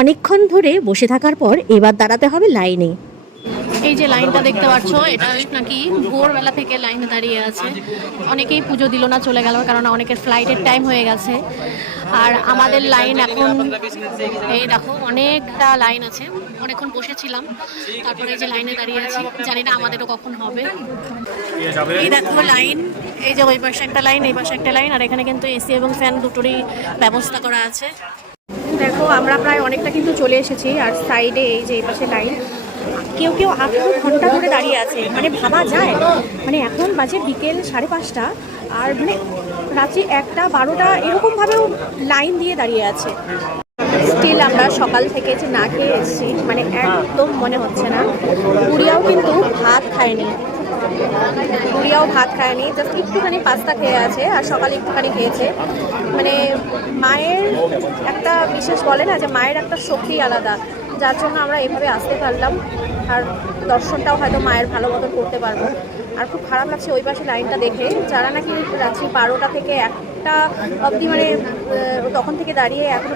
অনেকক্ষণ ধরে বসে থাকার পর এবার দাঁড়াতে হবে লাইনে। এই যে লাইনটা দেখতে পাচ্ছ, এটা নাকি ভোরবেলা থেকে লাইনে দাঁড়িয়ে আছে। অনেকেই পুজো দিল না, চলে গেল, কারণ অনেকের ফ্লাইটের টাইম হয়ে গেছে। আর আমাদের লাইন এখন এই দেখো অনেকটা লাইন আছে, অনেকক্ষণ বসেছিলাম, তারপরে এই যে লাইনে দাঁড়িয়ে আছি, জানি না আমাদেরও কখন হবে। এই দেখো লাইন, এই যে ওই পাশে একটা লাইন, এই পাশে একটা লাইন, আর এখানে কিন্তু এসি এবং ফ্যান দুটোরই ব্যবস্থা করা আছে। দেখো আমরা প্রায় অনেকটা কিন্তু চলে এসেছি, আর সাইডে এই যে এই পাশে লাইন, কেউ কেউ 8 ঘন্টা ধরে দাঁড়িয়ে আছে। মানে ভাবা যায়, মানে এখন বাজে বিকেল 5:30, আর মানে রাত্রি 1টা 12টা এরকমভাবেও লাইন দিয়ে দাঁড়িয়ে আছে। স্টিল আমরা সকাল থেকে যে না খেয়ে এসেছি, মানে একদম মনে হচ্ছে না। পুরিয়াও কিন্তু ভাত খায়নি, জাস্ট একটুখানি পাস্তা খেয়ে আছে, আর সকালে একটুখানি খেয়েছে। মানে মায়ের একটা বিশেষ বলে না যে মায়ের একটা শক্তি আলাদা, যার জন্য আমরা এভাবে আসতে পারলাম, আর দর্শনটাও হয়তো মায়ের ভালো মতন করতে পারবো। আর খুব খারাপ লাগছে ওই পাশে লাইনটা দেখে, যারা নাকি রাত্রি 12টা থেকে 1টা অবধি, মানে তখন থেকে দাঁড়িয়ে এখনো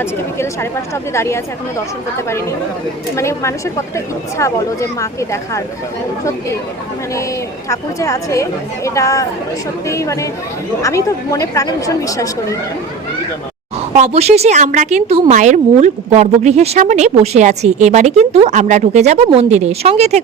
আজকে বিকেলে 5:30 অবধি দাঁড়িয়ে আছে, এখনো দর্শন করতে পারিনি। মানে মানুষের কতটা ইচ্ছা বলো যে মাকে দেখার। সত্যি মানে ঠাকুর যে আছে এটা সত্যিই, মানে আমি তো মনে প্রাণে ভীষণ বিশ্বাস করি। অবশেষে আমরা কিন্তু মায়ের মূল গর্ভগৃহের সামনে বসে আছি। এবারে কিন্তু আমরা ঢুকে যাব মন্দিরে। সঙ্গে থেকে